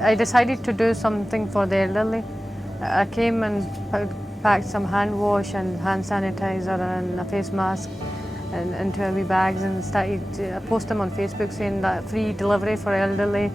I decided to do something for the elderly. I came and packed some hand wash and hand sanitizer and a face mask and into heavy bags and started to post them on Facebook saying that free delivery for elderly